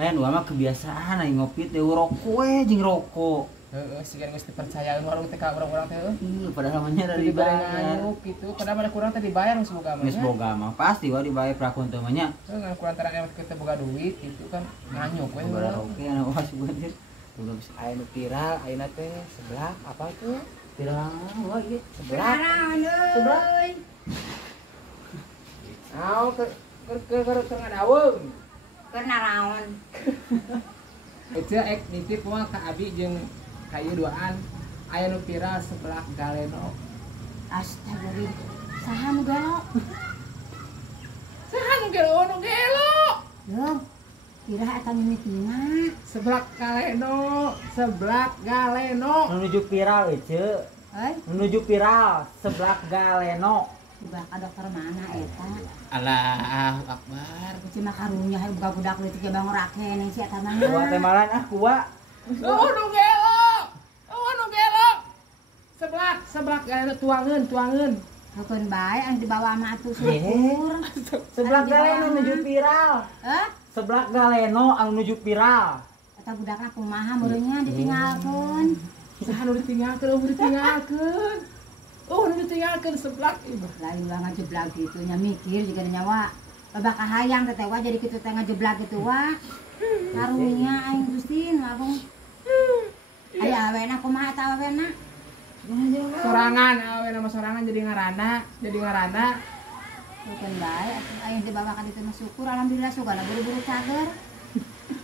Lain mah kebiasaan aing ngopi teh rokok jeung rokok. Heeh, sigan geus dipercayaan warung teh ka urang-urang teh. Iya, padahal mah nya dari dibayar. Gitu, padahal ada kurang teh dibayar geus boga mah. Geus boga mah pasti wa dibayar prakon teh mah nya. Heeh, kurang antara kita boga duit gitu kan nganyuk we. Oke, anu was bener. Udah bisa Aya nu viral, ayeuna teh sebelah apa tuh? viral wah ieu. Sebelah. Sebelah. Aw, ke ngadaweung. Keur naraon. Ece ek nitip moal ka abi jeung ka ieu duaan. Aya nu viral sebelah galeno. Astagfirullah. Saha nu gelo? Saha nu gelo nu gelo? Yo. Kira eta mimitina. Sebelah galeno, sebelah galeno. Menuju viral ece. Heuy, Menuju viral sebelah galeno. udah ka dokter mana eta? Allah Akbar. Kuci mah karunya buka budak leutik ya bang rakene si eta mah. Kuat teh malan kuat. Nu gelo. Nu gelo. Sebelah galeno tuangeun. Hakeun bae anu dibawa mah atuh syukur. Sebelah galeno menuju viral. Heh? Sebelah galeno anu menuju viral. Eta budakna kumaha meureunnya ditinggalkeun. Saha nu ditinggalkeun? Oh, nu ditinggalkeun sebelah ieu. Lain ulah ngajeblak gitu nya mikir juga nyawa. Loba kahayang teh wa jadi kitu teh ngajeblak gitu wa. Karunya aing Gustin labung. Aya awena kumaha eta awena? Sorangan, awena mah sorangan jadi ngaranna. Bukan bae atuh aing dibawa ka ditu syukur alhamdulillah sugana buru-buru cager.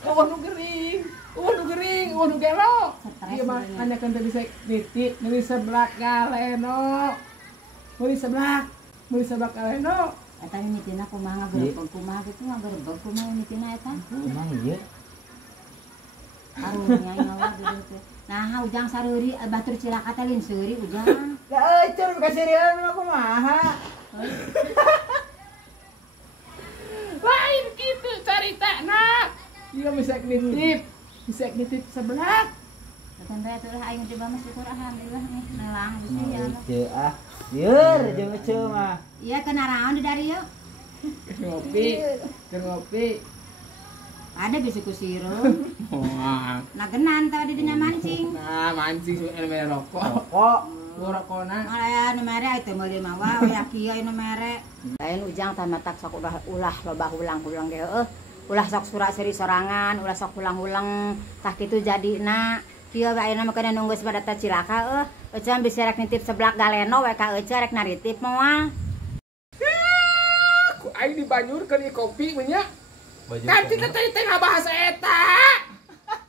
Nu gering, nu gelo. Stres Ieu mah sebenarnya. hanya kan teu bisa nitip meuli sebelah galeno. Meuli sebelah galeno. Eta mimitina kumaha ngagerebeg kumaha gitu ngagerebeg kumaha mimitina eta. Emang ieu. Karunya nyawa dulu teh. Nah, ujang sareuri batur cilaka teh lin seuri ujang. Lah ece kasirian mah kumaha? Lain kitu caritana. Ieu bisa nitip sebelah. Bukan bae atuh lah aing coba mah syukur alhamdulillah nih nelang Gusti ya Allah. Ece ah. Yeur jeung ece mah. Iya kena raon di dari yuk. Ngopi. Ada bisa kusiro. Wah. Nagenan tadi dina mancing. Nah, mancing mere rokok. Kok Rokona. Aya nu mere itu meuli mah wa ya kieu anu mere. Lain ujang tah matak sok ulah loba ulang-ulang ge heuh. Ulah sok surat seri sorangan, ulah sok ulang-ulang tah kitu jadina. Kieu bae ayeuna mah kana nunggu pada teh cilaka heuh. Eceun bisa rek nitip seblak galeno we ka ece rek naritip moal. Ku aing dibanyurkeun ieu kopi we nya. Kan kita tadi tengah bahas eta.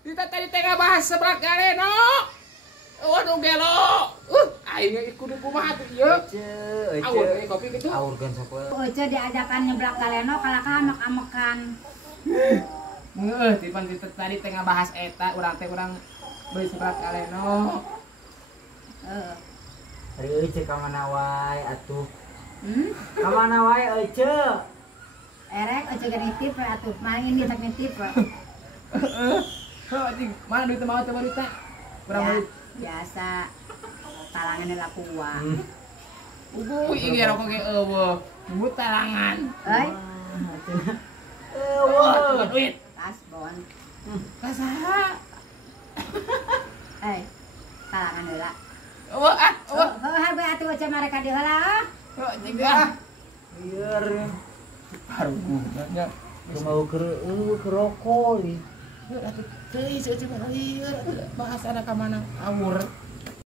Kita tadi tengah bahas sebelah galeno. Waduh gelo. Aing kudu kumaha tuh ieu. ece Aur ieu kopi gitu. aurkeun sok we. Ece diajakan nyeblak galeno kalaka amek-amekan. Heeh, tipan kita tadi tengah bahas eta urang teh urang beli sebelah galeno. Heeh. Ari ece ka mana wae atuh. Hmm? Ka mana wae ece? Erek ece ge nitip we atuh. Maling ini tak nitip we. Heuh, anjing, mana duit mau teh duit teh? Urang Ya, duit. biasa talangan laku uang. Ieu ge rokok ge eueuh. Nyebut talangan. Euy, Eueuh, duit. kasbon. Kasaha? Talangan heula. Eueuh ah, eueuh. Heuh harga atuh ece mereka di heula. Heuh, anjing ah. Lieur. Harguna. Mau ke rokok ieu. Teuing seueur bahas ada ka mana awur.